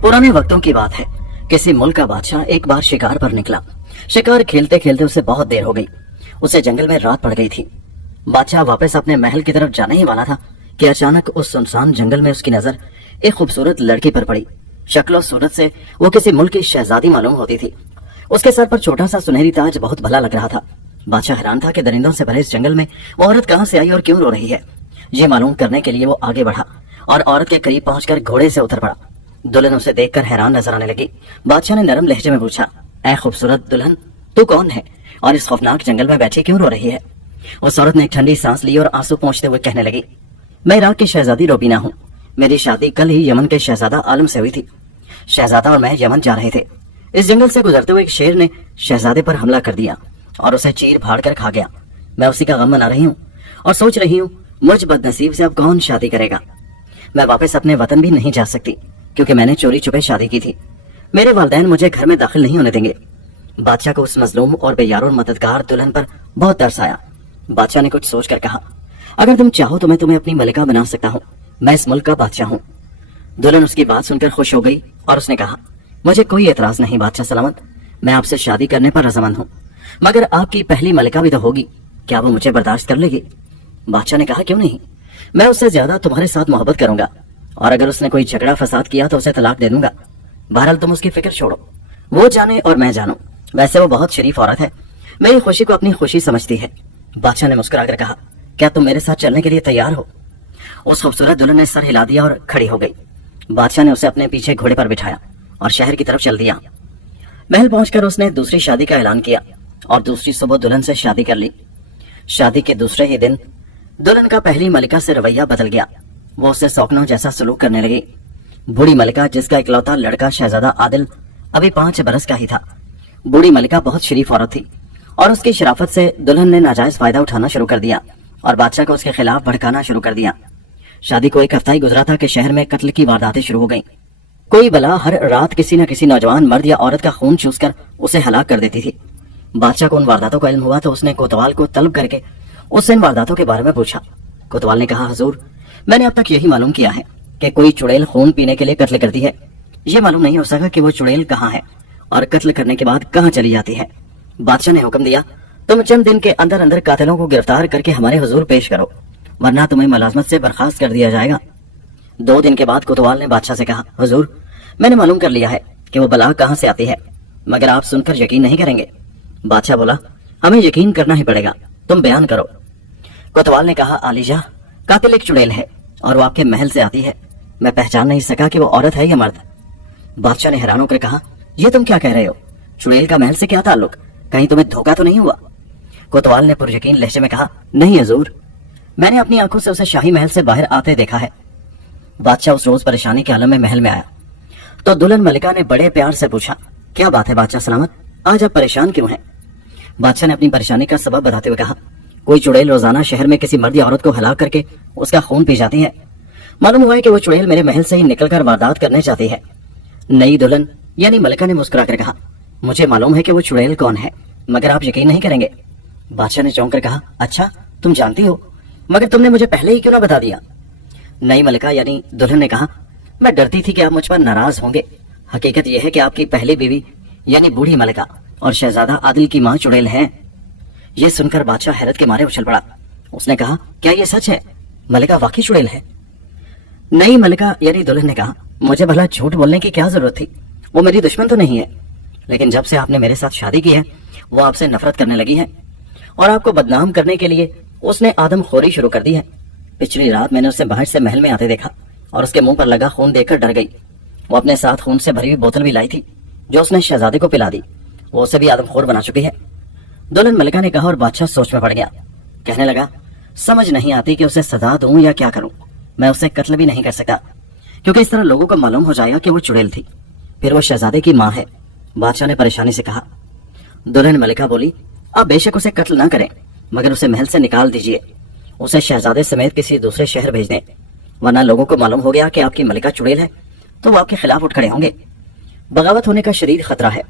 पुराने वक्तों की बात है। किसी मुल्क का बादशाह एक बार शिकार पर निकला। शिकार खेलते खेलते उसे बहुत देर हो गई। उसे जंगल में रात पड़ गई थी। बादशाह वापस अपने महल की तरफ जाने ही वाला था कि अचानक उस सुनसान जंगल में उसकी नजर एक खूबसूरत लड़की पर पड़ी। शक्ल सूरत से वो किसी मुल्क की शहजादी मालूम होती थी। उसके सर पर छोटा सा सुनहरी ताज बहुत भला लग रहा था। बादशाह हैरान था कि दरिंदों से भरे इस जंगल में वो औरत कहाँ से आई और क्यों रो रही है। ये मालूम करने के लिए वो आगे बढ़ा और औरत के करीब पहुंचकर घोड़े से उतर पड़ा। दुल्हन उसे देखकर हैरान नजर आने लगी। बादशाह ने नरम लहजे में पूछा, ऐ खूबसूरत दुल्हन, तू कौन है और इस खौफनाक जंगल में बैठी क्यों रो रही है? उस औरत ने एक ठंडी सांस ली और आंसू पोंछते हुए कहने लगी, मैं इराक की शहजादी रोबीना हूँ। मेरी शादी कल ही यमन के शहजादा आलम से हुई थी। शहजादा और मैं यमन जा रहे थे। इस जंगल से गुजरते हुए एक शेर ने शहजादे पर हमला कर दिया और उसे चीर फाड़ कर खा गया। मैं उसी का गम मना रही हूँ और सोच रही हूँ मुझ बदनसीब से अब कौन शादी करेगा। मैं वापस अपने वतन भी नहीं जा सकती क्योंकि मैंने चोरी छुपे शादी की थी। मेरे वालिदैन मुझे घर में दाखिल नहीं होने देंगे। बादशाह को उस मजलूम और बेयारों मददगार दुल्हन पर बहुत तरस आया। बादशाह ने कुछ सोचकर कहा, अगर तुम चाहो तो मैं तुम्हें अपनी मलिका बना सकता हूँ। मैं इस मुल्क का बादशाह हूँ। दुल्हन उसकी बात सुनकर खुश हो गई और उसने कहा, मुझे कोई एतराज नहीं बादशाह सलामत, मैं आपसे शादी करने पर रजामंद हूँ, मगर आपकी पहली मलिका भी तो होगी, क्या वो मुझे बर्दाश्त कर लेगी? बादशाह ने कहा, क्यों नहीं, मैं उससे ज्यादा तुम्हारे साथ मोहब्बत करूंगा और अगर उसने कोई झगड़ा फसाद किया तो उसे तलाक दे दूंगा। बहरहाल तुम उसकी फिक्र छोड़ो, वो जाने और मैं जानूं। वैसे वो बहुत शरीफ औरत है, मेरी खुशी को अपनी खुशी समझती है। बादशाह ने मुस्कुराकर कहा, क्या तुम मेरे साथ चलने के लिए तैयार हो? उस खूबसूरत दुल्हन ने सर हिला दिया और खड़ी हो गई। बादशाह ने उसे अपने पीछे घोड़े पर बिठाया और शहर की तरफ चल दिया। महल पहुंचकर उसने दूसरी शादी का ऐलान किया और दूसरी सुबह दुल्हन से शादी कर ली। शादी के दूसरे ही दिन दुल्हन का पहली मलिका से रवैया बदल गया। वो उससे सौकनों जैसा सलूक करने लगी। बूढ़ी मलिका, जिसका इकलौता लड़का शहजादा आदिल अभी 5 बरस का ही था, बूढ़ी मलिका बहुत शरीफ औरत थी और उसकी शराफत से दुल्हन ने नाजायज फायदा उठाना शुरू कर दिया और बादशाह को उसके खिलाफ भड़काना शुरू कर दिया। शादी को एक हफ्ता ही गुजरा था कि शहर में कत्ल की वारदातें शुरू हो गईं। कोई बला हर रात किसी न किसी नौजवान मर्द या औरत का खून चूसकर उसे हलाक कर देती थी। बादशाह को उन वारदातों का इल्म हुआ तो उसने कोतवाल को तलब करके उससे इन वारदातों के बारे में पूछा। कोतवाल ने कहा, हुजूर, मैंने अब तक यही मालूम किया है कि कोई चुड़ैल खून पीने के लिए कत्ल करती है। ये मालूम नहीं हो सका कि वो चुड़ैल कहाँ है और कत्ल करने के बाद कहाँ चली जाती है। बादशाह ने हुक्म दिया, तुम चंद दिन के अंदर अंदर कातिलों को गिरफ्तार करके हमारे हुजूर पेश करो, वरना तुम्हें मुलाजमत से बर्खास्त कर दिया जाएगा। 2 दिन के बाद कोतवाल ने बादशाह से कहा, हुजूर, मैंने मालूम कर लिया है कि वो बला कहाँ से आती है, मगर आप सुनकर यकीन नहीं करेंगे। बादशाह बोला, हमें यकीन करना ही पड़ेगा, तुम बयान करो। कोतवाल ने कहा, आलीजा, कातिल एक चुड़ैल है और वो आपके महल से आती है। मैं पहचान नहीं सका कि वो औरत है या मर्द। बादशाह ने हैरान होकर कहा, ये तुम क्या कह रहे हो? चुड़ैल का महल से क्या ताल्लुक? कहीं तुम्हें धोखा तो नहीं हुआ? कोतवाल ने पुरयकीन लहजे में कहा, नहीं हुजूर, मैंने अपनी आंखों से उसे शाही महल से बाहर आते देखा है। बादशाह उस रोज परेशानी के आलम में महल में आया तो दुल्हन मलिका ने बड़े प्यार से पूछा, क्या बात है बादशाह सलामत, आज आप परेशान क्यों हैं? बादशाह ने अपनी परेशानी का सबब बताते हुए कहा, कोई चुड़ैल रोजाना शहर में किसी मर्द या औरत को हलाक करके उसका खून पी जाती है। मालूम हुआ है कि वो चुड़ैल मेरे महल से ही निकलकर वारदात करने चाहती है। नई दुल्हन यानी मलिका ने मुस्कुराकर कहा, मुझे मालूम है कि वो चुड़ैल कौन है, मगर आप यकीन नहीं करेंगे। बादशाह ने चौंक कर कहा, अच्छा, तुम जानती हो, मगर तुमने मुझे पहले ही क्यों ना बता दिया? नई मलिका यानी दुल्हन ने कहा, मैं डरती थी कि आप मुझ पर नाराज होंगे। हकीकत यह है कि आपकी पहली बीवी यानी बूढ़ी मलिका और शहजादा आदिल की माँ चुड़ैल है। यह सुनकर बादशाह हैरत के मारे उछल पड़ा। उसने कहा, क्या यह सच है? मलिका वाकई चुड़ैल है? नई मलिका यानी दुल्हन ने कहा, मुझे भला झूठ बोलने की क्या जरूरत थी? वो मेरी दुश्मन तो नहीं है, लेकिन जब से आपने मेरे साथ शादी की है वो आपसे नफरत करने लगी है और आपको बदनाम करने के लिए उसने आदमखोरी शुरू कर दी है। पिछली रात मैंने उसे बाहर से महल में आते देखा और उसके मुंह पर लगा खून देखकर डर गई। वो अपने साथ खून से भरी हुई बोतल भी लाई थी जो उसने शहजादे को पिला दी। वो उसे भी आदमखोर बना चुकी है। दुल्हन मलिका ने कहा और बादशाह सोच में पड़ गया। कहने लगा, समझ नहीं आती कि उसे सजा दूं या क्या करूं। मैं उसे कत्ल भी नहीं कर सकता क्योंकि इस तरह लोगों को मालूम हो जाएगा कि वो चुड़ैल थी, फिर वो शहजादे की माँ है। बादशाह ने परेशानी से कहा। दुल्हन मलिका बोली, आप बेशक उसे कत्ल ना करें, मगर उसे महल से निकाल दीजिए। उसे शहजादे समेत किसी दूसरे शहर भेज दें, वरना लोगों को मालूम हो गया कि आपकी मलिका चुड़ैल है तो वो आपके खिलाफ उठ खड़े होंगे। बगावत होने का शदीद खतरा है।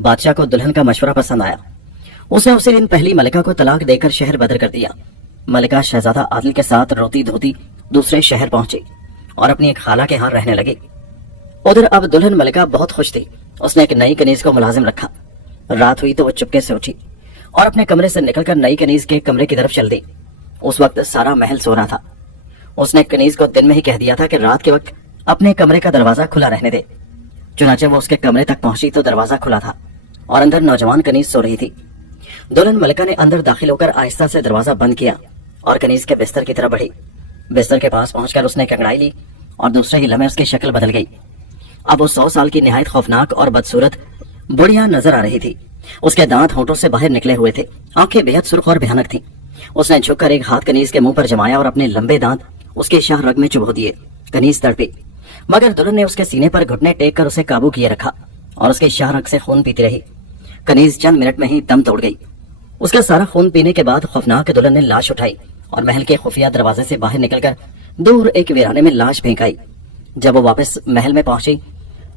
बादशाह को दुल्हन का मशवरा पसंद आया। उसने उसी दिन पहली मलिका को तलाक देकर शहर बदर कर दिया। मलिका शहजादा आदिल के साथ रोती धोती दूसरे शहर पहुंची और अपनी एक खाला के यहाँ रहने लगी। ادھر اب دلہن ملکہ بہت خوش تھی. اس نے ایک نئی کنیز کو ملازم رکھا. رات ہوئی تو وہ چپکے سے اٹھی اور اپنے کمرے سے نکل کر نئی کنیز کے کمرے کی طرف چل دی. اس وقت سارا محل سو رہا تھا. اس نے کنیز کو دن میں ہی کہہ دیا تھا کہ رات کے وقت اپنے کمرے کا دروازہ کھلا رہنے دے. چنانچہ وہ اس کے کمرے تک پہنچی تو دروازہ کھلا تھا اور اندر نوجوان کنیز سو رہی تھی. دلہن ملکہ نے اندر داخل ہو کر آہستہ سے دروازہ بند کیا اور کنیز کے بستر کی طرف بڑھی. بستر کے پاس پہنچ کر اس نے کنگڑائی لی اور دوسرے ہی لمحے اس کی شکل بدل گئی. اب وہ 100 سال کی نہایت خوفناک اور بدصورت بڑھیا نظر آ رہی تھی. اس کے دانت ہونٹوں سے باہر نکلے ہوئے تھے. آنکھیں بے حد سرخ اور بھیانک تھیں. اس نے جھک کر ایک ہاتھ کنیز کے منہ پر جمایا اور اپنے لمبے دانت اس کے شاہ رگ میں چبھو دیے. کنیز تڑپی مگر دلہن نے اس کے سینے پر گھٹنے ٹیک کر اسے قابو کیے رکھا اور اس کے شاہ رگ سے خون پیتی رہی. کنیز چند منٹ میں ہی دم توڑ گئی. اس کا سارا خون پینے کے بعد خوفناک دلہن نے لاش اٹھائی اور محل کے خفیہ دروازے سے باہر نکل کر دور ایک ویرانے میں لاش پھینک آئی. جب وہ واپس محل میں پہنچی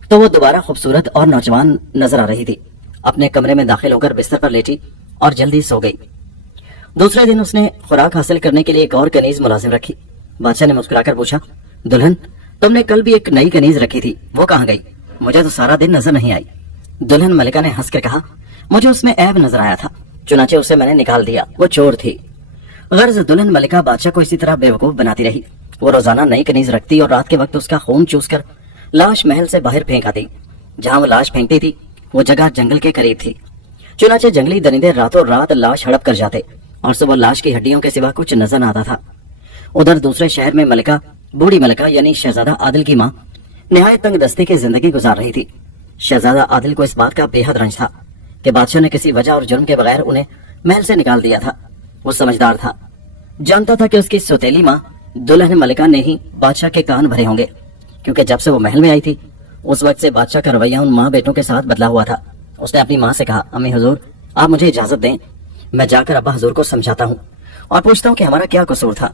تو وہ دوبارہ خوبصورت اور نوجوان نظر آ رہی تھی. اپنے کمرے میں داخل ہو کر بستر پر لیٹی اور جلدی سو گئی. دوسرے دن اس نے خوراک حاصل کرنے کے لیے ایک اور کنیز ملازم رکھی. بادشاہ نے مسکرا کر پوچھا, دلہن تم نے کل بھی ایک نئی کنیز رکھی تھی, وہ کہاں گئی؟ مجھے تو سارا دن نظر نہیں آئی. دلہن ملکہ نے ہنس کر کہا, مجھے اس میں عیب نظر آیا تھا, چنانچہ اسے میں نے نکال دیا, وہ چور تھی. غرض دلہن ملکہ بادشاہ کو اسی طرح بیوقوف بناتی رہی. وہ روزانہ نئی کنیز رکھتی اور رات کے وقت اس کا خون چوس کر لاش محل سے باہر پھینک آتی. جہاں وہ لاش پھینکتی تھی وہ جگہ جنگل کے قریب تھی. چنانچہ جنگلی درندے راتوں رات لاش ہڑپ کر جاتے اور صبح لاش کی ہڈیوں کے سوا کچھ نظر نہ آتا تھا. ادھر دوسرے شہر میں ملکہ, بوڑھی ملکہ یعنی شہزادہ عادل کی ماں, نہایت تنگ دستی کی زندگی گزار رہی تھی. شہزادہ عادل کو اس بات کا بے حد رنج تھا کہ بادشاہ نے کسی وجہ اور جرم کے بغیر انہیں محل سے نکال دیا تھا. وہ سمجھدار تھا, جانتا تھا کہ اس کی سوتیلی ماں دلہن ملکہ نے ہی بادشاہ کے کان بھرے ہوں گے, کیونکہ جب سے وہ محل میں آئی تھی اس وقت سے بادشاہ کا رویہ ان ماں بیٹوں کے ساتھ بدلا ہوا تھا. اس نے اپنی ماں سے کہا, امی حضور آپ مجھے اجازت دیں, میں جا کر ابا حضور کو سمجھاتا ہوں اور پوچھتا ہوں کہ ہمارا کیا قصور تھا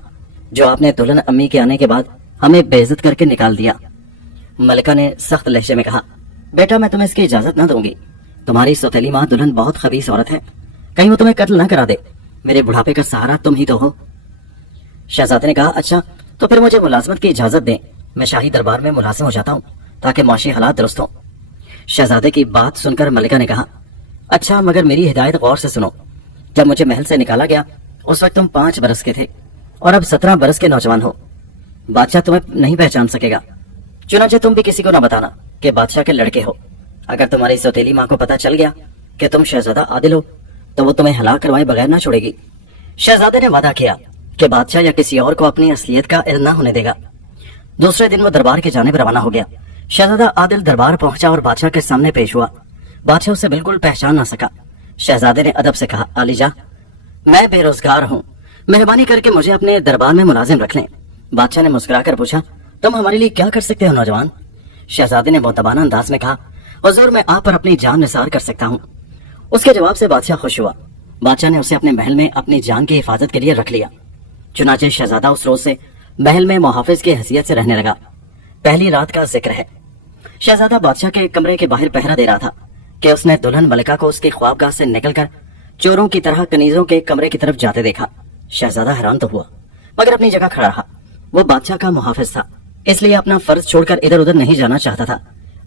جو آپ نے دلہن امی کے آنے کے بعد ہمیں بے عزت کر کے نکال دیا. ملکہ نے سخت لہجے میں کہا, بیٹا میں تمہیں اس کی اجازت نہ دوں گی. تمہاری سوتیلی ماں دلہن بہت خبیث عورت ہے, کہیں وہ تمہیں قتل نہ کرا دے. میرے بڑھاپے کا سہارا تم ہی تو ہو. شہزادے نے کہا, اچھا تو پھر مجھے ملازمت کی اجازت دیں, میں شاہی دربار میں ملازم ہو جاتا ہوں تاکہ معاشی حالات درست ہوں. شہزادے کی بات سن کر ملکہ نے کہا, اچھا مگر میری ہدایت غور سے سنو. جب مجھے محل سے نکالا گیا اس وقت تم 5 برس کے تھے اور اب 17 برس کے نوجوان ہو. بادشاہ تمہیں نہیں پہچان سکے گا, چنانچہ تم بھی کسی کو نہ بتانا کہ بادشاہ کے لڑکے ہو. اگر تمہاری سوتیلی ماں کو پتا چل گیا کہ تم شہزادہ عادل ہو تو وہ تمہیں ہلاک کروائے بغیر نہ چھوڑے گی. شہزادے نے وعدہ کیا کہ بادشاہ یا کسی اور کو اپنی اصلیت کا علم نہ ہونے دے گا. دوسرے دن وہ دربار کی جانب روانہ ہو گیا. شہزادہ عادل دربار پہنچا اور بادشاہ کے سامنے پیش ہوا. بادشاہ اسے بالکل پہچان نہ سکا. شہزادے نے ادب سے کہا, عالی جاں میں بے روزگار ہوں, مہربانی کر کے مجھے اپنے دربار میں ملازم رکھ لیں. بادشاہ نے مسکرا کر پوچھا, تم ہمارے لیے کیا کر سکتے ہو نوجوان؟ شہزادے نے معتبانہ انداز میں کہا, حضور میں آپ پر اپنی جان نثار کر سکتا ہوں. اس کے جواب سے بادشاہ خوش ہوا. بادشاہ نے اسے اپنے محل میں اپنی جان کی حفاظت کے لیے رکھ لیا. چنانچہ شہزادہ اس روز سے محل میں محافظ کی حیثیت سے رہنے لگا. پہلی رات کا ذکر ہے. شہزادہ بادشاہ کے کمرے کے باہر پہرا دے رہا تھا کہ اس نے دلہن ملکہ کو اس کی خوابگاہ سے نکل کر چوروں کی طرح کنیزوں کے کمرے کی طرف جاتے دیکھا. شہزادہ حیران تو ہوا مگر اپنی جگہ کھڑا رہا. وہ بادشاہ کا محافظ تھا, اس لیے اپنا فرض چھوڑ کر ادھر ادھر نہیں جانا چاہتا تھا,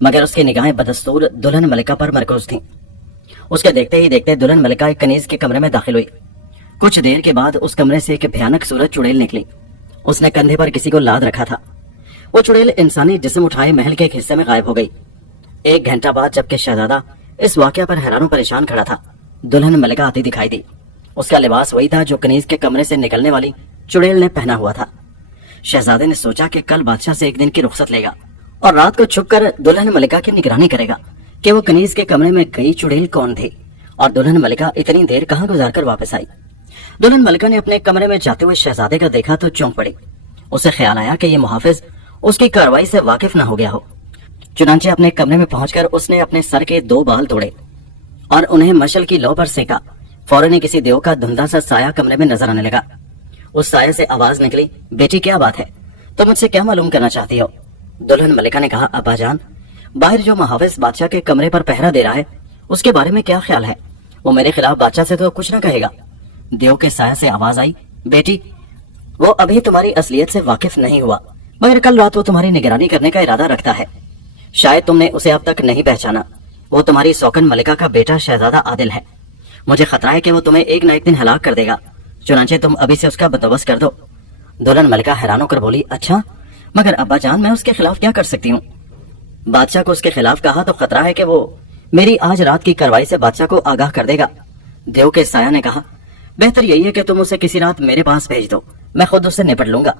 مگر اس کی نگاہیں بدستور دلہن ملکہ پر مرکوز تھیں. اس کے دیکھتے ہی دیکھتے دلہن ملکہ ایک کنیز کے کمرے میں داخل ہوئی. کچھ دیر کے بعد اس کمرے سے ایک بھیانک صورت چڑیل نکلی. اس نے کندھے پر کسی کو لاد رکھا تھا. وہ چڑیل انسانی جسم اٹھائے محل کے ایک حصے میں غائب ہو گئی. 1 گھنٹہ بعد جبکہ شہزادہ اس واقعہ پر حیران و پریشان کھڑا تھا, دلہن ملکہ آتی دکھائی دی. اس کا لباس وہی تھا جو کنیز کے کمرے سے نکلنے والی چڑیل نے پہنا ہوا تھا. شہزادے نے سوچا کہ کل بادشاہ سے 1 دن کی رخصت لے گا اور رات کو چھپ کر دلہن ملکہ کی نگرانی کرے گا کہ وہ کنیز کے کمرے میں گئی چڑیل کون تھی اور دلہن ملکہ اتنی دیر کہاں گزار کر واپس آئی. دلہن ملکہ نے اپنے کمرے میں جاتے ہوئے شہزادے کا دیکھا تو چونک پڑی. اسے خیال آیا کہ یہ محافظ اس کی کارروائی سے واقف نہ ہو گیا ہو. چنانچہ اپنے کمرے میں پہنچ کر اس نے اپنے سر کے 2 بال توڑے اور انہیں مشل کی لو پر سینکا. فوراً کسی دیو کا دھندھا سا سایہ کمرے میں نظر آنے لگا. اس سایہ سے آواز نکلی, بیٹی کیا بات ہے, تم مجھ سے کیا معلوم کرنا چاہتی ہو؟ دلہن ملکہ نے کہا, ابا جان باہر جو محافظ بادشاہ کے کمرے پر پہرا دے رہا ہے اس کے بارے میں کیا خیال ہے؟ وہ میرے خلاف بادشاہ سے تو کچھ نہ کہے گا. دیو کے سایہ سے آواز آئی, بیٹی وہ ابھی تمہاری اصلیت سے واقف نہیں ہوا مگر کل رات وہ تمہاری نگرانی کرنے کا ارادہ رکھتا ہے. शायद तुमने उसे अब तक नहीं पहचाना। वो तुम्हारी सौकन मलिका का बेटा शहजादा आदिल है। मुझे खतरा है कि वो तुम्हें एक न एक दिन हलाक कर देगा, चुनांचे तुम अभी से उसका बंदोबस्त कर दो। दुल्हन मलिका हैरान होकर बोली, अच्छा, मगर अब्बा जान मैं उसके खिलाफ क्या कर सकती हूँ? बादशाह को उसके खिलाफ कहा तो खतरा है कि वो मेरी आज रात की कार्रवाई से बादशाह को आगाह कर देगा। देव के साया ने कहा, बेहतर यही है कि तुम उसे किसी रात मेरे पास भेज दो, मैं खुद उससे निपट लूंगा।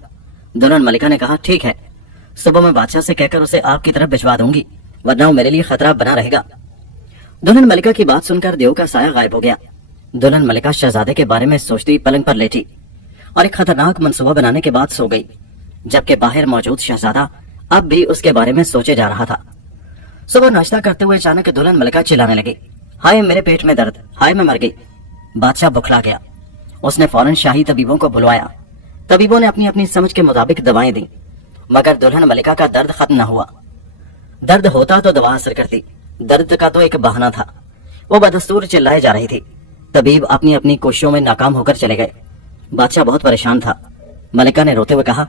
दुल्हन मलिका ने कहा, ठीक है, सुबह मैं बादशाह से कहकर उसे आपकी तरफ भिजवा दूंगी, वरना वो मेरे लिए खतरा बना रहेगा। दुल्हन मलिका की बात सुनकर देव का साया गायब हो गया। दुल्हन मलिका शहजादे के बारे में सोचती पलंग पर लेटी और एक खतरनाक मंसूबा बनाने के बाद सो गई, जबकि बाहर मौजूद शहजादा अब भी उसके बारे में सोचे जा रहा था। सुबह नाश्ता करते हुए अचानक दुल्हन मलिका चिल्लाने लगी, हाय मेरे पेट में दर्द, हाय मैं मर गई। बादशाह बुखला गया। उसने फौरन शाही तबीबों को बुलवाया। तबीबों ने अपनी अपनी समझ के मुताबिक दवाएं दी, मगर दुल्हन मलिका का दर्द खत्म न हुआ। दर्द होता तो दवा असर करती, दर्द का तो एक बहाना था। वो बदस्तूर चिल्लाए जा रही थी। तबीब अपनी अपनी कोशिशों में नाकाम होकर चले गए। बादशाह बहुत परेशान था। मलिका ने रोते हुए कहा,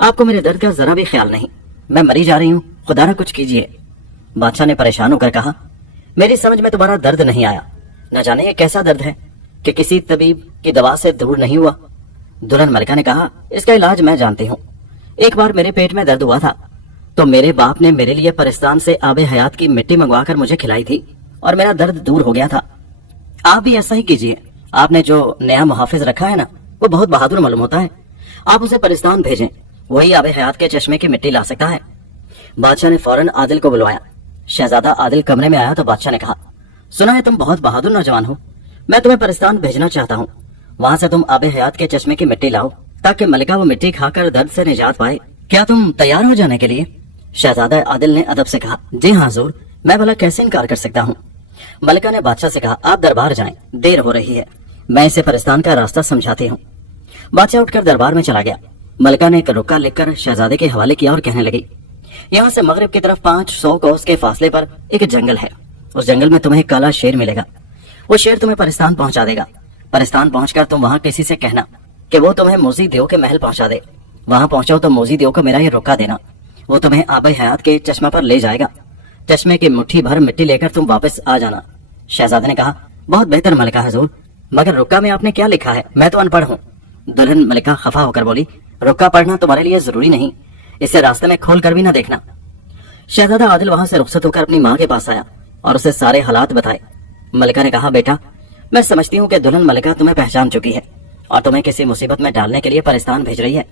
आपको मेरे दर्द का जरा भी ख्याल नहीं, मैं मरी जा रही हूँ, खुदा ना कुछ कीजिए। बादशाह ने परेशान होकर कहा, मेरी समझ में तुम्हारा दर्द नहीं आया, न जाने ये कैसा दर्द है कि किसी तबीब की दवा से दूर नहीं हुआ। दुल्हन मलिका ने कहा, इसका इलाज मैं जानती हूँ। एक बार मेरे पेट में दर्द हुआ था तो मेरे बाप ने मेरे लिए परिस्तान से आबे हयात की मिट्टी मंगवाकर मुझे खिलाई थी और मेरा दर्द दूर हो गया था। आप भी ऐसा ही कीजिए। आपने जो नया मुहाफिज रखा है ना, वो बहुत बहादुर मालूम होता है, आप उसे परिस्तान भेजें, वही आबे हयात के चश्मे की मिट्टी ला सकता है। बादशाह ने फौरन आदिल को बुलवाया। शहजादा आदिल कमरे में आया तो बादशाह ने कहा, सुना है तुम बहुत बहादुर नौजवान हो, मैं तुम्हें परिस्तान भेजना चाहता हूँ। वहां से तुम आबे हयात के चश्मे की मिट्टी लाओ ताकि मलिका वो मिट्टी खाकर दर्द से निजात पाए। क्या तुम तैयार हो जाने के लिए? शहजादा आदिल ने अदब से कहा, जी हाँ हुजूर, मैं भला कैसे इनकार कर सकता हूँ। मलिका ने बादशाह से कहा, आप दरबार जाएं, देर हो रही है, मैं इसे परिस्तान का रास्ता समझाती हूँ। बादशाह उठकर दरबार में चला गया। मलिका ने एक रुक्का लिखकर शहजादे के हवाले किया और कहने लगी, यहाँ से मगरिब की तरफ 500 कोस के फासले पर एक जंगल है। उस जंगल में तुम्हें काला शेर मिलेगा। वो शेर तुम्हें परिस्तान पहुंचा देगा। परिस्तान पहुंचकर तुम वहां किसी से कहना कि वो तुम्हें मोजी देव के महल पहुंचा दे। वहां पहुंचो तो मोजी देव को मेरा ये रुक्का देना, वो तुम्हें आबे हयात के चश्मा पर ले जाएगा। चश्मे की मुट्ठी भर मिट्टी लेकर तुम वापस आ जाना। शहजादे ने कहा, बहुत बेहतर मलिका हुजूर, मगर रुक्का में आपने क्या लिखा है? मैं तो अनपढ़ हूँ। दुल्हन मलिका खफा होकर बोली, रुक्का पढ़ना तुम्हारे लिए जरूरी नहीं, इसे रास्ते में खोल कर भी ना देखना। शहजादा आदिल वहां से रुखसत होकर अपनी माँ के पास आया और उसे सारे हालात बताए। मलिका ने कहा, बेटा, मैं समझती हूँ कि दुल्हन मलिका तुम्हें पहचान चुकी है और तुम्हें किसी मुसीबत में डालने के लिए परिस्तान भेज रही है,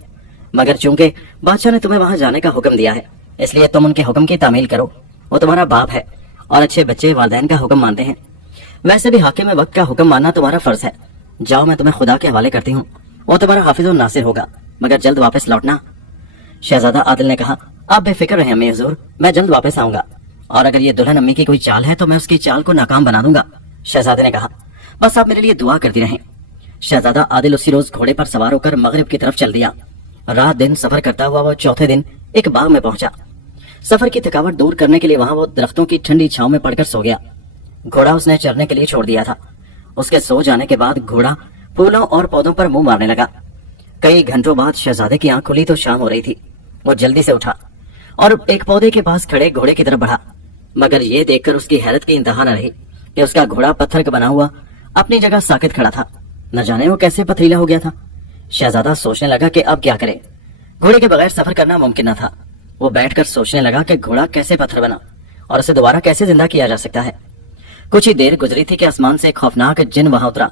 मगर चूंकि बादशाह ने तुम्हें वहां जाने का हुक्म दिया है, इसलिए तुम उनके हुक्म की तामील करो। वो तुम्हारा बाप है और अच्छे बच्चे वालिदैन का हुक्म मानते हैं। वैसे भी हाकिम वक्त का हुक्म मानना तुम्हारा फर्ज है। जाओ, मैं तुम्हें खुदा के हवाले करती हूँ, वो तुम्हारा हाफिज और नासिर होगा, मगर जल्द वापस लौटना। शहजादा आदिल ने कहा, आप बेफिक्र रहें अम्मी हुजूर, मैं जल्द वापस आऊंगा, और अगर ये दुल्हन अम्मी की कोई चाल है तो मैं उसकी चाल को नाकाम बना दूंगा। शहजादे ने कहा, बस आप मेरे लिए दुआ करती रहें। शहजादा आदिल उसी रोज घोड़े पर सवार होकर मगरिब की तरफ चल दिया। रात दिन सफर करता हुआ वो चौथे दिन एक बाग में पहुंचा। सफर की थकावट दूर करने के लिए वहां वो दरख्तों की ठंडी छांव में पड़कर सो गया। घोड़ा उसने चरने के लिए छोड़ दिया था। उसके सो जाने के बाद घोड़ा फूलों और पौधों पर मुंह मारने लगा। कई घंटों बाद शहजादे की आंख खुली तो शाम हो रही थी। वो जल्दी से उठा और एक पौधे के पास खड़े घोड़े की तरफ बढ़ा, मगर ये देखकर उसकी हैरत की इंतहा न रही कि उसका घोड़ा पत्थर का बना हुआ अपनी जगह साकित खड़ा था। न जाने वो कैसे पथरीला हो गया था। शहजादा सोचने लगा कि अब क्या करे। घोड़े के बगैर सफर करना मुमकिन न था। वो बैठकर सोचने लगा कि घोड़ा कैसे पत्थर बना और उसे दोबारा कैसे जिंदा किया जा सकता है। कुछ ही देर गुजरी थी कि आसमान से एक खौफनाक जिन वहां उतरा।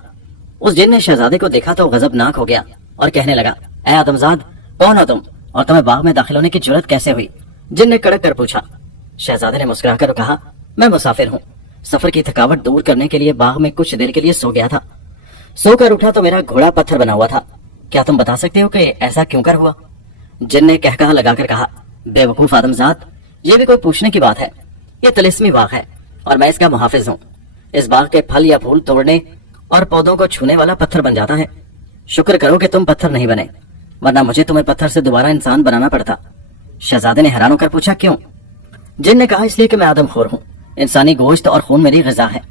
उस जिन ने शहजादे को देखा तो गजबनाक हो गया और कहने लगा, ऐ आदमजाद, कौन हो तुम और तुम्हें बाग में दाखिल होने की जुर्रत कैसे हुई? जिन ने कड़क कर पूछा। शहजादे ने मुस्कुराकर कहा, मैं मुसाफिर हूँ, सफर की थकावट दूर करने के लिए बाग में कुछ देर के लिए सो गया था। सोकर उठा तो मेरा घोड़ा पत्थर बना हुआ था। क्या तुम बता सकते हो कि ऐसा क्यों कर हुआ? जिन ने कहकहा लगाकर कहा, बेवकूफ आदमजाद, ये भी कोई पूछने की बात है? ये तिलिस्मी बाग है और मैं इसका मुहाफिज हूँ। इस बाग के फल या फूल तोड़ने और पौधों को छूने वाला पत्थर बन जाता है। शुक्र करो कि तुम पत्थर नहीं बने, वरना मुझे तुम्हें पत्थर से दोबारा इंसान बनाना पड़ता। शहजादे ने हैरान होकर पूछा, क्यों? जिन ने कहा, इसलिए कि मैं आदमखोर हूँ, इंसानी गोश्त और खून मेरी ग़िज़ा है।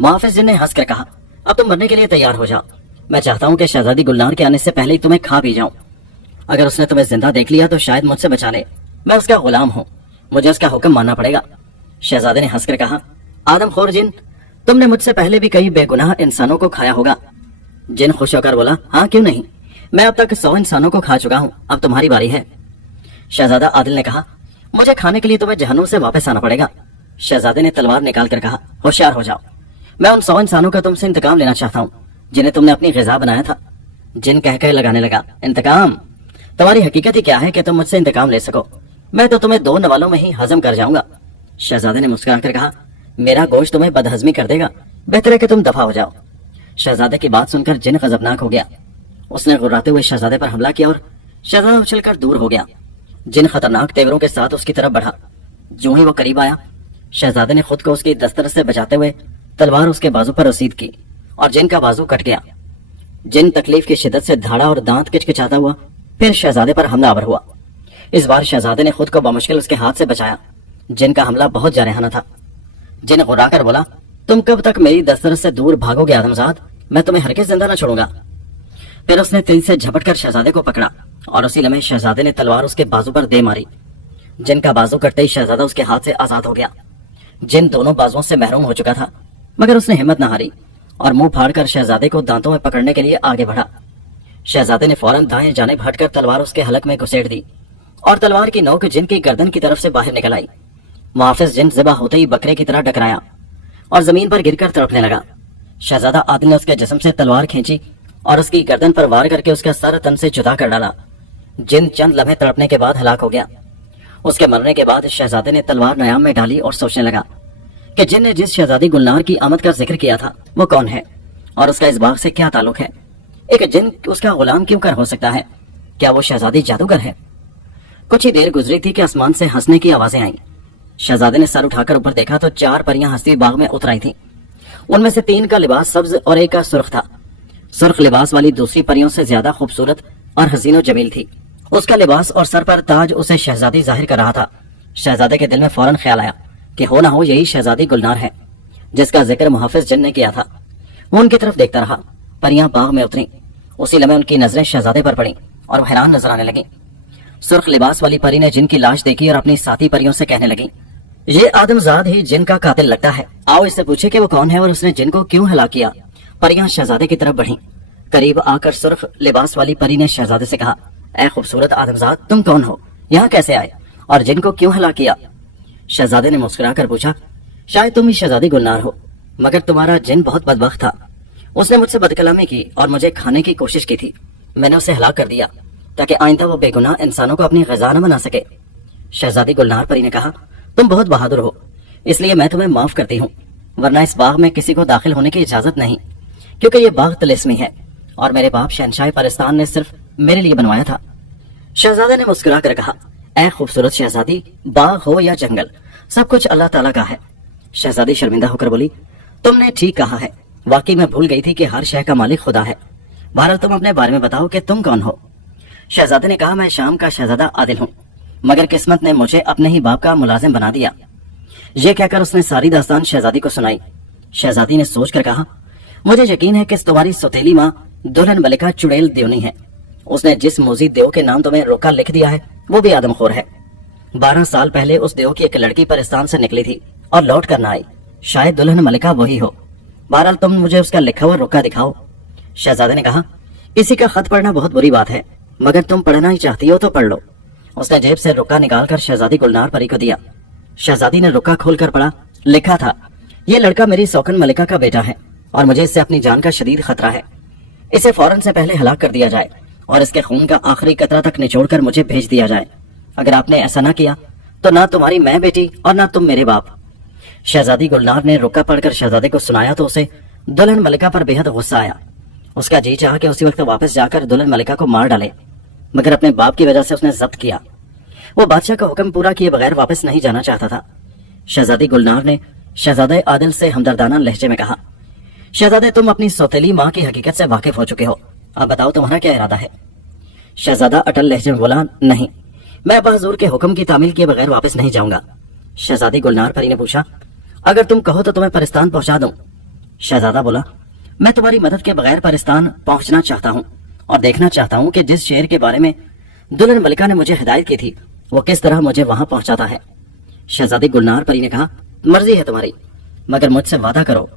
मुहाफिज जिन ने हंसकर कहा, अब तुम मरने के लिए तैयार हो जाओ। मैं चाहता हूँ कि शहजादी गुलनार के आने से पहले ही तुम्हें खा पी जाऊं। अगर उसने तुम्हें जिंदा देख लिया तो शायद मुझसे बचा ले। मैं उसका गुलाम हूँ। मुझे उसका हुक्म मानना पड़ेगा। शहजादे ने हंसकर कहा, आदमखोर जिन, तुमने मुझसे पहले भी कई बेगुनाह इंसानों को खाया होगा। जिन खुश होकर बोला, हाँ क्यों नहीं, मैं अब तक 100 इंसानों को खा चुका हूँ, अब तुम्हारी बारी है। शहजादा आदिल ने कहा, मुझे खाने के लिए तुम्हें जहन्नुम से वापस आना पड़ेगा। शहजादे ने तलवार निकाल कर कहा, होशियार हो जाओ, मैं उन 100 इंसानों का तुमसे इंतकाम लेना चाहता हूँ जिन्हें तुमने अपनी ग़िज़ा बनाया था। जिन कह कर लगाने लगा, इंतकाम? तुम्हारी हकीकत ही क्या है कि तुम मुझसे इंतकाम ले सको? मैं तो तुम्हें 2 नवालों में ही हजम कर जाऊंगा। शहजादे ने मुस्कुराकर कहा, मेरा गोश्त तुम्हें बदहजमी कर देगा, बेहतर है कि तुम दफा हो जाओ। शहजादे की बात सुनकर जिन गजबनाक हो गया। उसने गुर्राते हुए शहजादे पर हमला किया और शहजादा उछलकर दूर हो गया। जिन खतरनाक तेवरों के साथ उसकी तरफ बढ़ा। जो ही वो करीब आया, शहजादे ने खुद को उसकी दस्तरस से बचाते हुए तलवार उसके बाजू पर रसीद की और जिन का बाजू कट गया। जिन तकलीफ की शिद्दत से धाड़ा और दांत किचकिचाता हुआ फिर शहजादे पर हमलावर हुआ। इस बार शहजादे ने खुद को बमुश्किल उसके हाथ से बचाया। जिन का हमला बहुत जारहाना था। जिन गुर्रा कर बोला, तुम कब तक मेरी दस्तरस से दूर भागोगे आदमजाद, मैं तुम्हें हरगिज़ जिंदा न छोड़ूंगा। फिर उसने तेजी से झपटकर शहजादे को पकड़ा और उसी लम्हे शहजादे ने तलवार उसके बाजू पर दे मारी। जिन का बाजू कटते ही शहजादा उसके हाथ से आजाद हो गया। जिन दोनों बाजुओं से महरूम हो चुका था, मगर उसने हिम्मत न हारी और मुंह फाड़कर शहजादे को दांतों में पकड़ने के लिए आगे बढ़ा। शहजादे ने फौरन दाएं जानिब हटकर तलवार उसके हलक में घुसेड़ दी और तलवार की नोक जिन की गर्दन की तरफ से बाहर निकल आई। मुहाफिज जिन ज़िबा होते ही बकरे की तरह टकराया और जमीन पर गिरकर तड़पने लगा। शहजादा आदिल ने उसके जिस्म से तलवार खींची और उसकी गर्दन पर वार करके उसका सर तन से जुदा कर डाला। जिन चंद लम्हे तड़पने के बाद हलाक हो गया। उसके मरने के बाद शहजादे ने तलवार नयाम में डाली और सोचने लगा कि जिन ने जिस शहजादी गुलनार की आमद का जिक्र किया था वो कौन है और उसका इस बाग से क्या ताल्लुक है। एक जिन उसका गुलाम क्यों कर हो सकता है? क्या वो शहजादी जादूगर है? कुछ ही देर गुजरी थी कि आसमान से हंसने की आवाजें आईं। शहजादे ने सर उठाकर ऊपर देखा तो 4 परियां हंसती बाग में उतर आई थीं। उनमें से 3 का लिबास सब्ज और एक का सुर्ख था। सुर्ख लिबास वाली दूसरी परियों से ज्यादा खूबसूरत और हसीनो जमील थी। उसका लिबास और सर पर ताज उसे शहजादी जाहिर कर रहा था। शहजादे के दिल में फौरन ख्याल आया कि हो ना हो यही शहजादी गुलनार है जिसका जिक्र मुहाफिज जिन ने किया था। वो उनकी तरफ देखता रहा। परियां बाग में उतरी। उसी लम्हे उनकी नजरें शहजादे पर पड़ी और वो हैरान नजर आने लगी। सुर्ख लिबास वाली परी ने जिन की लाश देखी और अपनी साथी परियों से कहने लगी, ये आदमजाद ही जिन का कातिल लगता है। आओ इससे पूछे कि वो कौन है और उसने जिन को क्यों हलाक किया। परियां शहजादे की तरफ बढ़ीं। करीब आकर सुर्ख लिबास वाली परी ने शहजादे से कहा, ऐ खूबसूरत आदमजाद, तुम कौन हो, यहाँ कैसे आए और जिन को क्यों हलाक किया? शहजादे ने मुस्कुराकर पूछा, शायद तुम ही शहजादी गुलनार हो, मगर तुम्हारा जिन बहुत बदबख्त था। उसने मुझसे बदकलामी की और मुझे खाने की कोशिश की थी। मैंने उसे हलाक कर दिया ताकि आइंदा वो बेगुनाह इंसानों को अपनी ग़िज़ा न बना सके। शहजादी गुलनार परी ने कहा, तुम बहुत बहादुर हो, इसलिए मैं तुम्हें माफ करती हूँ, वरना इस बाग में किसी को दाखिल होने की इजाजत नहीं, क्योंकि ये बाग तिलिस्मी है और मेरे बाप शहनशाह पाकिस्तान ने सिर्फ मेरे लिए बनवाया था। शहजादे ने मुस्कुरा कर कहा, ऐ खूबसूरत शहजादी, बाग हो या जंगल, सब कुछ अल्लाह ताला का है। शहजादी शर्मिंदा होकर बोली, तुमने ठीक कहा है, वाकई मैं भूल गई थी कि हर शय का मालिक खुदा है। बहरहाल तुम अपने बारे में बताओ कि तुम कौन हो। शहजादे ने कहा, मैं शाम का शहजादा आदिल हूँ, मगर किस्मत ने मुझे अपने ही बाप का मुलाजिम बना दिया। ये कहकर उसने सारी दास्तान शहजादी को सुनाई। शहजादी ने सोच कर कहा, मुझे यकीन है कि तुम्हारी सौतेली माँ दुल्हन मलिका चुड़ैल देवनी है। उसने जिस मोजी देव के नाम तुम्हें रोका लिख दिया है वो भी आदमखोर है। 12 साल पहले उस देव की एक लड़की पाकिस्तान से निकली थी और लौट कर न आई। शायद दुल्हन मलिका वही हो। बहरहाल तुम मुझे उसका लिखा हुआ रोका दिखाओ। शहजादे ने कहा, इसी का खत पढ़ना बहुत बुरी बात है, मगर तुम पढ़ना ही चाहती हो तो पढ़ लो। उसने जेब से रुक्का निकालकर शहजादी गुलनार परी को दिया। शहजादी ने रुक्का खोलकर पढ़ा। लिखा था, ये लड़का मेरी सौकन मलिका का बेटा है और मुझे इससे अपनी जान का शदीद खतरा है। इसे फौरन से पहले हलाक कर दिया जाए और इसके खून का आखिरी कतरा तक निचोड़कर मुझे भेज दिया जाए। अगर आपने ऐसा ना किया तो ना तुम्हारी मैं बेटी और ना तुम मेरे बाप। शहजादी गुलनार ने रुक्का पढ़कर शहजादे को सुनाया तो उसे दुल्हन मलिका पर बेहद गुस्सा आया। उसका जी चाहा कि उसी वक्त वापस जाकर दुल्हन मलिका को मार डाले, मगर अपने बाप की वजह से उसने जब्त किया। वो बादशाह का हुक्म पूरा किए बगैर वापस नहीं जाना चाहता था। शहजादी गुलनार ने शहजादे आदिल से हमदर्दाना लहजे में कहा, शहजादे, तुम अपनी सौतेली माँ की हकीकत से वाकिफ हो चुके हो, अब बताओ तुम्हारा क्या इरादा है। शहजादा अटल लहजे में बोला, नहीं, मैं अब्बा हुजूर के हुक्म की तामील किए बगैर वापस नहीं जाऊंगा। शहजादी गुलनार परी ने पूछा, अगर तुम कहो तो तुम्हें पाकिस्तान पहुंचा दूं। शहजादा बोला, मैं तुम्हारी मदद के बगैर पाकिस्तान पहुंचना चाहता हूं और देखना चाहता हूं कि जिस शेर के बारे में दुल्हन मलिका ने मुझे हिदायत की थी वो किस तरह मुझे वहां पहुंचाता है। शहजादी गुलनार परी ने कहा, मर्जी है तुम्हारी, मगर मुझसे वादा करो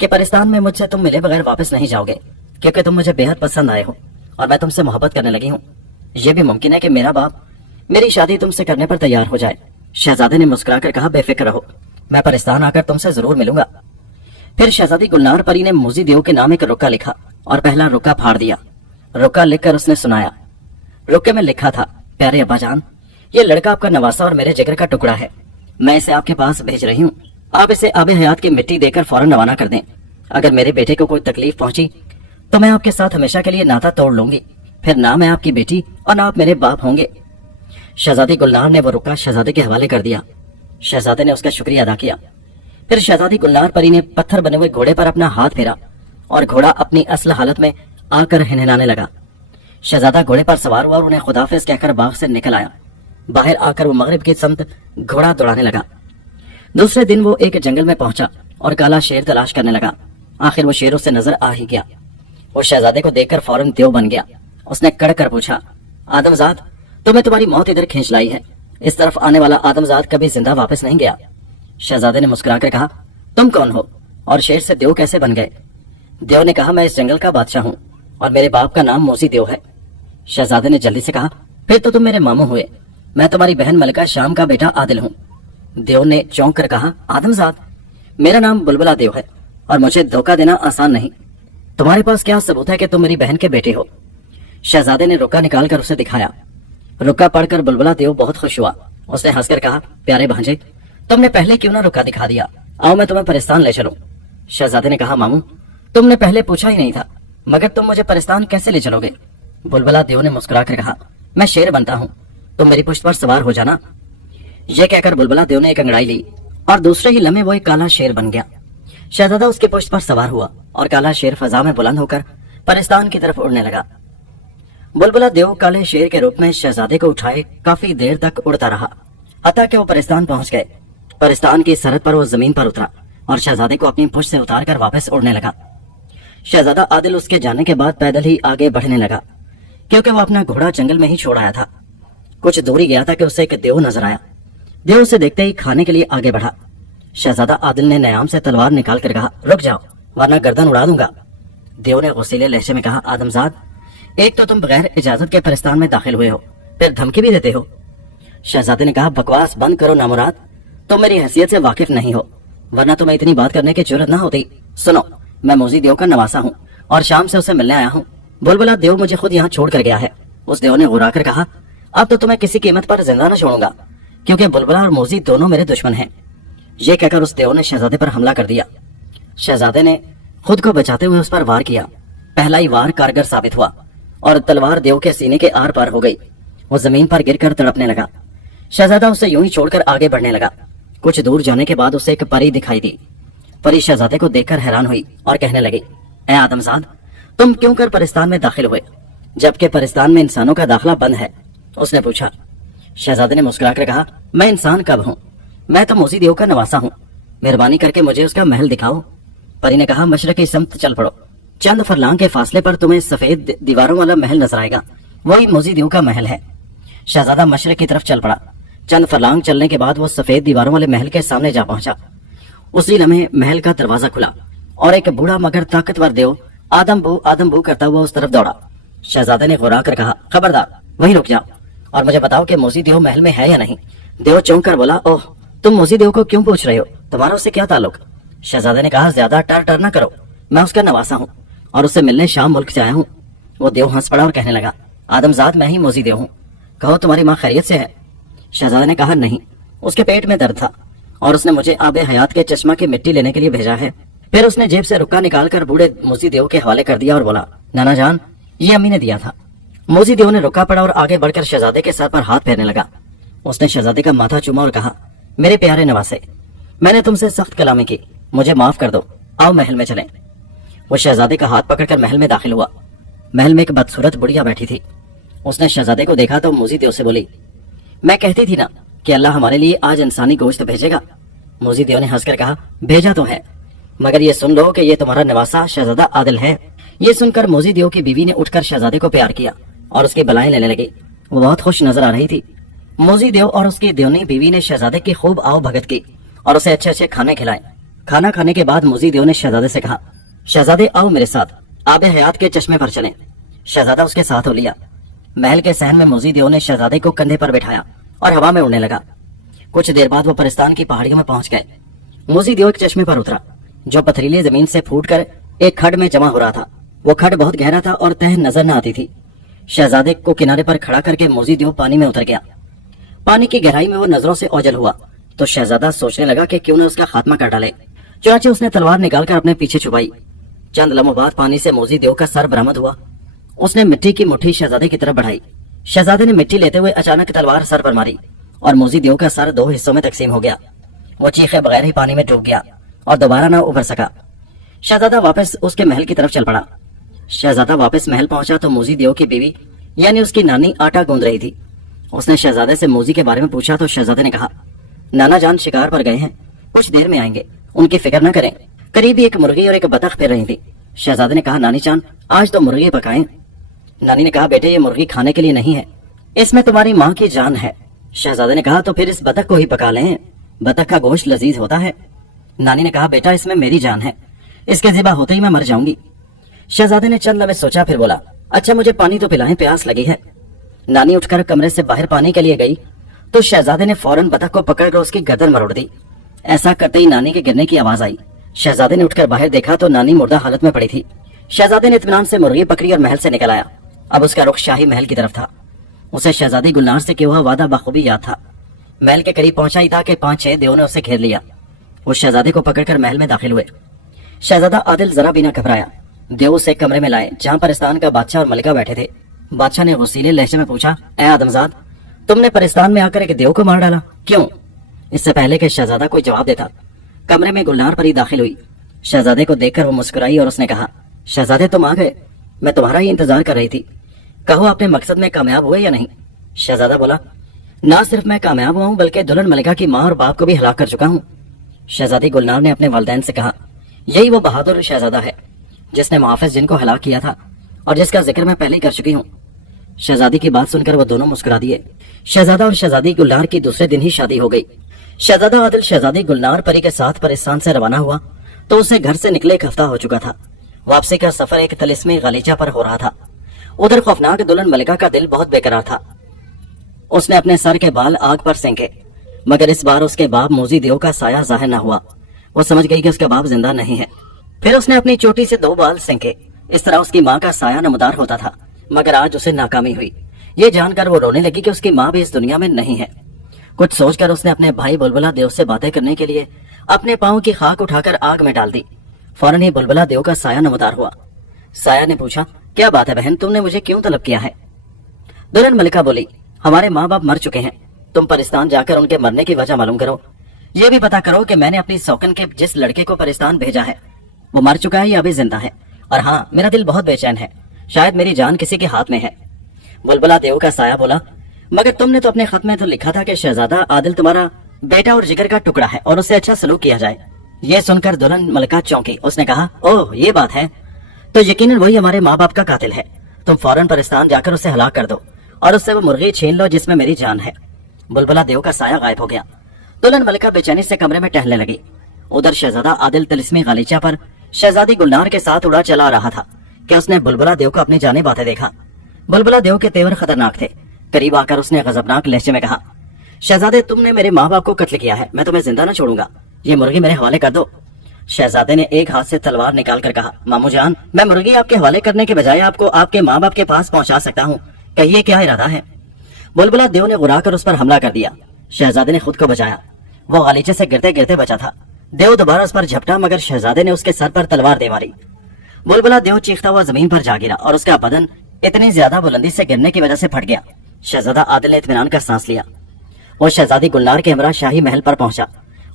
कि परिस्तान में मुझसे तुम मिले बगैर वापस नहीं जाओगे, क्योंकि तुम मुझे बेहद पसंद आए हो और मैं तुमसे मोहब्बत करने लगी हूँ। यह भी मुमकिन है कि मेरा बाप मेरी शादी तुमसे करने पर तैयार हो जाए। शहजादे ने मुस्कुराकर कहा, बेफिक्र रहो, मैं परिस्तान आकर तुमसे जरूर मिलूंगा। फिर शहजादी गुलनार परी ने मोजी देव के नाम एक रुक्का लिखा और पहला रुक्का फाड़ दिया। रुक्का लिखकर उसने सुनाया। रुक्के में लिखा था, प्यारे अब्बा जान, ये लड़का आपका नवासा और मेरे जिगर का टुकड़ा है। मैं इसे आपके पास भेज रही हूँ। आप इसे आबे हयात की मिट्टी देकर फौरन रवाना कर दें। अगर मेरे बेटे को कोई तकलीफ पहुंची तो मैं आपके साथ हमेशा के लिए नाता तोड़ लूंगी। फिर ना मैं आपकी बेटी और ना आप मेरे बाप होंगे। शहजादी गुलनार ने वो रुक्का शहजादे के हवाले कर दिया। शहजादे ने उसका शुक्रिया अदा किया। फिर शहजादी गुलनार परी ने पत्थर बने हुए घोड़े पर अपना हाथ फेरा और घोड़ा अपनी असल हालत में आकर हिनहिनाने लगा। शहजादा घोड़े पर सवार हुआ और उन्हें खुदाफिज कहकर बाग से निकल आया। बाहर आकर वो मगरिब की समत घोड़ा दौड़ाने लगा। दूसरे दिन वो एक जंगल में पहुंचा और काला शेर तलाश करने लगा। आखिर वो शेर उससे नजर आ ही गया। वो शहजादे को देखकर फौरन देव बन गया। उसने कड़क कर पूछा, आदमजाद, तुम्हें तुम्हारी मौत इधर खींच लाई है। इस तरफ आने वाला आदमजाद कभी जिंदा वापस नहीं गया। शहजादे ने मुस्कुराकर कहा, तुम कौन हो और शेर से देव कैसे बन गए? देव ने कहा, मैं इस जंगल का बादशाह हूँ और मेरे बाप का नाम मोसी देव है। शहजादे ने जल्दी से कहा, फिर तो तुम मेरे मामू हुए। मैं तुम्हारी बहन मलिका शाम का बेटा आदिल हूँ। देव ने चौंक कर कहा, आदमजाद, मेरा नाम बुलबुला देव है और मुझे धोखा देना आसान नहीं। तुम्हारे पास क्या सबूत है कि तुम मेरी बहन के बेटे हो? शहजादे ने रुक्का निकालकर उसे दिखाया। रुक्का पढ़कर बुलबुला देव बहुत खुश हुआ। उसने हंसकर कहा, प्यारे भांजे, तुमने पहले क्यों ना रुक्का दिखा दिया? आओ मैं तुम्हें परिस्तान ले चलूं। शहजादे ने कहा, मामू, तुमने पहले पूछा ही नहीं था, मगर तुम मुझे परिस्तान कैसे ले चलोगे? बुलबुला देव ने मुस्कुराकर कहा, मैं शेर बनता हूँ, तुम मेरी पुष्ट पर सवार हो जाना। यह कहकर बुलबुला देव ने एक अंगड़ाई ली और दूसरे ही लम्हे वो एक काला शेर बन गया। शहजादा उसके पुष्ट पर सवार हुआ और काला शेर फजा में बुलंद होकर परिस्तान की तरफ उड़ने लगा। बुलबुला देव काले शेर के रूप में शहजादे को उठाए काफी देर तक उड़ता रहा, हत्ता कि वो परिस्तान पहुंच गए। परिस्तान की सरहद पर वो जमीन पर उतरा और शहजादे को अपनी पुष्ट से उतारकर वापस उड़ने लगा। शहजादा आदिल उसके जाने के बाद पैदल ही आगे बढ़ने लगा, क्योंकि वो अपना घोड़ा जंगल में ही छोड़ आया था। कुछ दूरी गया था कि उसे एक देव नजर आया। देव उसे देखते ही खाने के लिए आगे बढ़ा। शहजादा आदिल ने नयाम से तलवार निकाल कर कहा, रुक जाओ वरना गर्दन उड़ा दूंगा। देव ने गुस्सीले लहजे में कहा, आदमजाद, एक तो तुम बगैर इजाजत के परिस्तान में दाखिल हुए हो, फिर धमकी भी देते हो। शहजादे ने कहा, बकवास बंद करो नामुराद, तुम मेरी हैसियत से वाकिफ नहीं हो, वरना तुम्हें इतनी बात करने की जरूरत ना होती। सुनो, मैं मोजी देव का नवासा हूँ और शाम से उसे मिलने आया हूँ। बुलबुला देव मुझे खुद यहाँ छोड़ कर गया है। उस देव ने गुर्रा कर कहा, अब तो तुम्हें किसी कीमत पर जिंदा न छोड़ूंगा, क्योंकि बुलबुला और मोजी दोनों मेरे दुश्मन हैं। ये कहकर उस देव ने शहजादे पर हमला कर दिया। शहजादे ने खुद को बचाते हुए उस पर वार किया। पहला ही वार कारगर साबित हुआ और तलवार देव के सीने के आर पार हो गई। वो जमीन पर गिरकर तड़पने लगा। शहजादा उसे यूं ही छोड़कर आगे बढ़ने लगा। कुछ दूर जाने के बाद उसे एक परी दिखाई दी। परी शहजादे को देखकर हैरान हुई और कहने लगी, ए आदमजाद, तुम क्यों कर परिस्तान में दाखिल हुए, जबकि परिस्तान में इंसानों का दाखिला बंद है? उसने पूछा। शहजादे ने मुस्कुराकर कहा, मैं इंसान कब हूँ? मैं तो मोसी देव का नवासा हूँ। मेहरबानी करके मुझे उसका महल दिखाओ। परी ने कहा, मशरक की समत चल पड़ो। चंद फरलांग के फासले पर तुम्हें सफेद दीवारों वाला महल नजर आएगा, वही मोजी देव का महल है। शहजादा मशरक की तरफ चल पड़ा। चंद फरलांग चलने के बाद वो सफेद दीवारों वाले महल के सामने जा पहुंचा। उसी लम्हे महल का दरवाजा खुला और एक बूढ़ा मगर ताकतवर देव आदम बू करता हुआ उस तरफ दौड़ा। शहजादे ने गुर्रा कर कहा, खबरदार, वहीं रुक जाओ और मुझे बताओ कि मोजी देव महल में है या नहीं। देव चौंक कर बोला, ओह, तुम मोजी देव को क्यों पूछ रहे हो? तुम्हारा उससे क्या ताल्लुक? शहजादे ने कहा, ज्यादा टर न करो, मैं उसका नवासा हूँ और उससे मिलने शाम मुल्क से आया हूँ। वो देव हंस पड़ा और कहने लगा, आदमजाद, मैं ही मोजी देव हूँ। कहो, तुम्हारी माँ खैरियत से है? शहजादे ने कहा, नहीं, उसके पेट में दर्द था और उसने मुझे आबे हयात के चश्मा की मिट्टी लेने के लिए भेजा है। फिर उसने जेब से रुक्का निकालकर बूढ़े मोजी देव के हवाले कर दिया और बोला, नाना जान, ये अम्मी ने दिया था। मोजी देव ने रुक्का पड़ा और आगे बढ़कर शहजादे के सर पर हाथ फेरने लगा। उसने शहजादे का माथा चूमा और कहा, मेरे प्यारे नवासे, मैंने तुमसे सख्त कलामी की, मुझे माफ कर दो, आओ महल में चलें। वो शहजादे का हाथ पकड़कर महल में दाखिल हुआ। महल में एक बदसूरत बुढ़िया बैठी थी। उसने शहजादे को देखा तो मोजी देव से बोली, मैं कहती थी ना कि अल्लाह हमारे लिए आज इंसानी गोश्त भेजेगा। मोजी देव ने हंसकर कहा, भेजा तो है, मगर ये सुन लो कि ये तुम्हारा नवासा शहजादा आदिल है। ये सुनकर मोजी देव की बीवी ने उठकर शहजादे को प्यार किया और उसकी बलाएं लेने लगी। वो बहुत खुश नजर आ रही थी। मोजी देव और उसकी देवनी बीवी ने शहजादे की खूब आओ भगत की और उसे अच्छे अच्छे खाने खिलाए। खाना खाने के बाद मोजी देव ने शहजादे से कहा, शहजादे आओ मेरे साथ, आबे हयात के चश्मे पर चलें। शहजादा उसके साथ हो लिया। महल के सहन में मोजी देव ने शहजादे को कंधे पर बैठाया और हवा में उड़ने लगा। कुछ देर बाद वो परिस्तान की पहाड़ियों में पहुंच गए। मोजी देव एक चश्मे पर उतरा जो पथरीली जमीन से फूटकर एक खड्ड में जमा हो रहा था। वो खड्ड बहुत गहरा था और तह नजर न आती थी। शहजादे को किनारे पर खड़ा करके मोजी देव पानी में उतर गया। पानी की गहराई में वो नजरों से ओझल हुआ तो शहजादा सोचने लगा कि क्यों न उसका खात्मा कर डाले। चुनाचे उसने तलवार निकालकर अपने पीछे छुपाई। चंद लम्हों बाद पानी से मोजी देव का सर बरामद हुआ। उसने मिट्टी की मुट्ठी शहजादे की तरफ बढ़ाई। शहजादे ने मिट्टी लेते हुए अचानक तलवार सर पर मारी और मोजी देव का सर दो हिस्सों में तकसीम हो गया। वो चीखे बगैर ही पानी में डूब गया और दोबारा न उभर सका। शहजादा वापस उसके महल की तरफ चल पड़ा। शहजादा वापस महल पहुंचा तो मोजी देव की बीवी यानी उसकी नानी आटा गूंद रही थी। उसने शहजादे से मोजी के बारे में पूछा तो शहजादे ने कहा, नाना जान शिकार पर गए हैं, कुछ देर में आएंगे, उनकी फिक्र न करें। करीब एक मुर्गी और एक बतख फिर रही थी। शहजादे ने कहा, नानी जान आज तो मुर्गी पकाएं। नानी ने कहा, बेटे ये मुर्गी खाने के लिए नहीं है, इसमें तुम्हारी माँ की जान है। शहजादे ने कहा, तो फिर इस बतख को ही पका लें, बतख का गोश्त लजीज होता है। नानी ने कहा, बेटा इसमें मेरी जान है, इसके ज़िबा होते ही मैं मर जाऊंगी। शहजादे ने चंद लम्हे सोचा फिर बोला, अच्छा मुझे पानी तो पिलाएं, प्यास लगी है। नानी उठकर कमरे से बाहर पानी के लिए गई तो शहजादे ने फौरन बतख को पकड़कर उसकी गर्दन मरोड़ दी। ऐसा करते ही नानी के गिरने की आवाज आई। शहजादे ने उठकर बाहर देखा तो नानी मुर्दा हालत में पड़ी थी। शहजादे ने इत्मीनान से मुर्गी पकड़ी और महल से निकल आया। अब उसका रुख शाही महल की तरफ था। उसे शहजादी गुलनार से किया हुआ वादा बखूबी याद था। महल के करीब पहुंचा ही था कि 5-6 देवों ने उसे घेर लिया। वो शहजादे को पकड़कर महल में दाखिल हुए। शहजादा आदिल जरा भी न घबराया। देव उसे कमरे में लाए जहाँ परिस्तान का बादशाह और मलिका बैठे थे। बादशाह ने वसीले लहजे में पूछा, ए आदमजाद, तुमने परिस्तान में आकर एक देव को मार डाला, क्यों? इससे पहले कि शहजादा कोई जवाब देता, कमरे में गुलनार परी दाखिल हुई। शहजादे को देखकर वो मुस्कुराई और उसने कहा, शहजादे तुम आ गए, मैं तुम्हारा ही इंतजार कर रही थी। कहो अपने मकसद में कामयाब हुए या नहीं? शहजादा बोला, ना सिर्फ मैं कामयाब हुआ हूँ बल्कि दुल्हन मलिका की माँ और बाप को भी हलाक कर चुका हूँ। शहजादी गुलनार ने अपने वालिदैन से कहा, यही वो बहादुर शहजादा है जिसने मुहाफिज जिन को हलाक किया था और जिसका जिक्र मैं पहले ही कर चुकी हूँ। शहजादी की बात सुनकर वो दोनों मुस्कुरा दिए। शहजादा और शहजादी गुलनार की दूसरे दिन ही शादी हो गई। शहजादा आदिल शहजादी गुलनार परी के साथ परिस्तान से रवाना हुआ तो उसे घर से निकले एक हफ्ता हो चुका था। वापसी का सफर एक तिलिस्मी गलीचा पर हो रहा था। उधर खौफनाक दुल्हन मलिका का दिल बहुत बेकरार था। उसने अपने सर के बाल आग पर सेंके, मगर इस बार उसके बाप मोजी देव का साया जाहिर न हुआ। वो समझ गई कि उसका बाप जिंदा नहीं है। फिर उसने अपनी चोटी से 2 बाल सेंके। इस तरह उसकी माँ का साया नमदार होता था, मगर आज उसे नाकामी हुई। ये जानकर वो रोने लगी कि उसकी माँ भी इस दुनिया में नहीं है। कुछ सोचकर उसने अपने भाई बुलबुला देव से बातें करने के लिए अपने पाँव की खाक उठाकर आग में डाल दी। फौरन ही बुलबुला देव का साया नमदार हुआ। साया ने पूछा, क्या बात है बहन, तुमने मुझे क्यों तलब किया है? दुल्हन मलिका बोली, हमारे माँ बाप मर चुके हैं, तुम परिस्तान जाकर उनके मरने की वजह मालूम करो। ये भी पता करो कि मैंने अपनी सौकन के जिस लड़के को परिस्तान भेजा है वो मर चुका है या अभी जिंदा है। और हाँ, मेरा दिल बहुत बेचैन है, शायद मेरी जान किसी के हाथ में है। बुलबुला देव का साया बोला, मगर तुमने तो अपने खत में तो लिखा था कि शहजादा आदिल तुम्हारा बेटा और जिगर का टुकड़ा है और उससे अच्छा सलूक किया जाए। ये सुनकर दुल्हन मलिका चौंकी। उसने कहा, ओह ये बात है, तो यकीनन वही हमारे माँ बाप का कातिल है। तुम फौरन परिस्तान जाकर उसे हलाक कर दो और उससे वो मुर्गी छीन लो जिसमें मेरी जान है। बुलबुला देव का साया गायब हो गया। दुल्हन मलिका बेचैनी से कमरे में टहलने लगी। उधर शहजादा आदिल तिलिस्मी गालीचा पर शहजादी गुलनार के साथ उड़ा चला रहा था कि उसने बुलबुला देव को अपनी जाने बातें देखा। बुलबुला देव के तेवर खतरनाक थे। करीब आकर उसने गजबनाक लहजे में कहा, शहजादे तुमने मेरे माँ बाप को कत्ल किया है, मैं तुम्हें जिंदा न छोड़ूंगा, ये मुर्गी मेरे हवाले कर दो। शहजादे ने एक हाथ से तलवार निकाल कर कहा, मामू जान, मैं मुर्गी आपके हवाले करने के बजाय आपको आपके माँ बाप के पास पहुंचा सकता हूँ, कहिए क्या इरादा है? बुलबुला देव ने गुरा कर उस पर हमला कर दिया। शहजादे ने खुद को बचाया। वो गालीचे से गिरते गिरते बचा था। देव दोबारा उस पर झपटा, मगर शहजादे ने उसके सर पर तलवार दे मारी। बुलबुला देव चीखता हुआ जमीन पर जा गिरा और उसका बदन इतनी ज्यादा बुलंदी से गिरने की वजह से फट गया। शहजादा आदिल ने इत्मीनान का सांस लिया। वो शहजादी गुलनार के हमरा शाही महल पर पहुंचा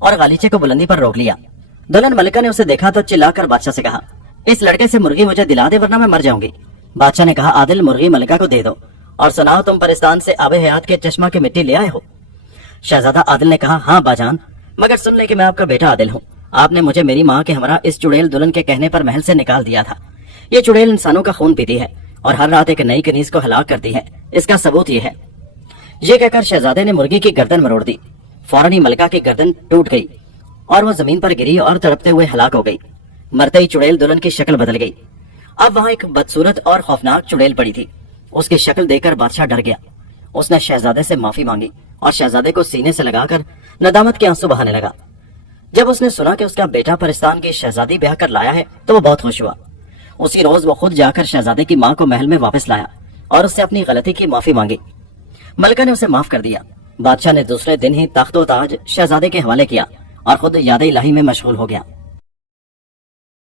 और गालीचे को बुलंदी पर रोक लिया। दुल्हन मलिका ने उसे देखा तो चिल्लाकर बादशाह से कहा, इस लड़के से मुर्गी मुझे दिला दे वरना मैं मर जाऊंगी। बादशाह ने कहा, आदिल मुर्गी मलिका को दे दो और सुनाओ तुम परिस्तान से आबे हयात के चश्मा की मिट्टी ले आए हो? शहजादा आदिल ने कहा, हाँ बाजान, मगर सुन ले कि मैं आपका बेटा आदिल हूँ। आपने मुझे मेरी माँ के हमरा इस चुड़ैल दुल्हन के कहने पर महल से निकाल दिया था। ये चुड़ैल इंसानों का खून पीती है और हर रात एक नई कनीज को हलाक करती है, इसका सबूत ये है। یہ کہہ کر شہزادے نے مرغی کی گردن مروڑ دی۔ فوراً ہی ملکہ کی گردن ٹوٹ گئی اور وہ زمین پر گری اور تڑپتے ہوئے ہلاک ہو گئی۔ مرتے ہی چڑیل دلہن کی شکل بدل گئی۔ اب وہاں ایک بدصورت اور خوفناک چڑیل پڑی تھی۔ اس کی شکل دیکھ کر بادشاہ ڈر گیا۔ اس نے شہزادے سے معافی مانگی اور شہزادے کو سینے سے لگا کر ندامت کے آنسو بہانے لگا۔ جب اس نے سنا کہ اس کا بیٹا پرستان کی شہزادی بیاہ کر لایا ہے تو وہ بہت خوش ہوا۔ اسی روز وہ خود جا کر شہزادے کی ماں کو محل میں واپس لایا اور اس سے اپنی غلطی کی معافی مانگی۔ ملکہ نے اسے معاف کر دیا۔ بادشاہ نے دوسرے دن ہی تخت و تاج شہزادے کے حوالے کیا اور خود یاد الہی میں مشغول ہو گیا۔